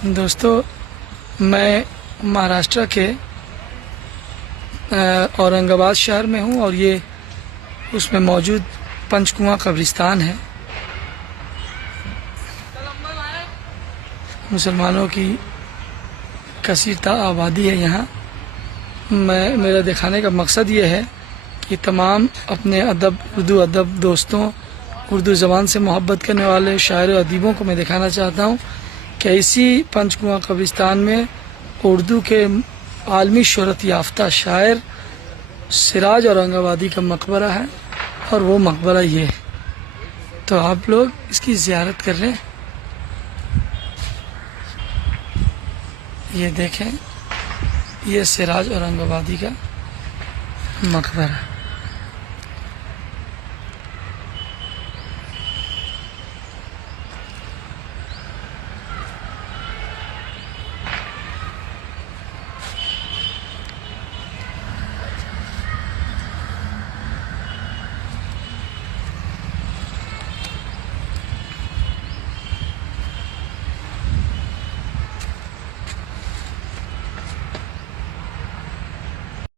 दोस्तों, मैं महाराष्ट्र के औरंगाबाद शहर में हूँ और ये उसमें मौजूद पंचकुआ कब्रिस्तान है। मुसलमानों की कसीरता आबादी है यहाँ। मेरा दिखाने का मकसद ये है कि तमाम अपने उर्दू अदब दोस्तों, उर्दू ज़बान से मोहब्बत करने वाले शायर और अदीबों को मैं दिखाना चाहता हूँ कि इसी पंचकुआ कब्रिस्तान में उर्दू के आलमी शोहरत याफ्ता शायर सिराज औरंगाबादी का मकबरा है और वो मकबरा ये है। तो आप लोग इसकी ज़ियारत कर लें। ये देखें, ये सिराज औरंगाबादी का मकबरा।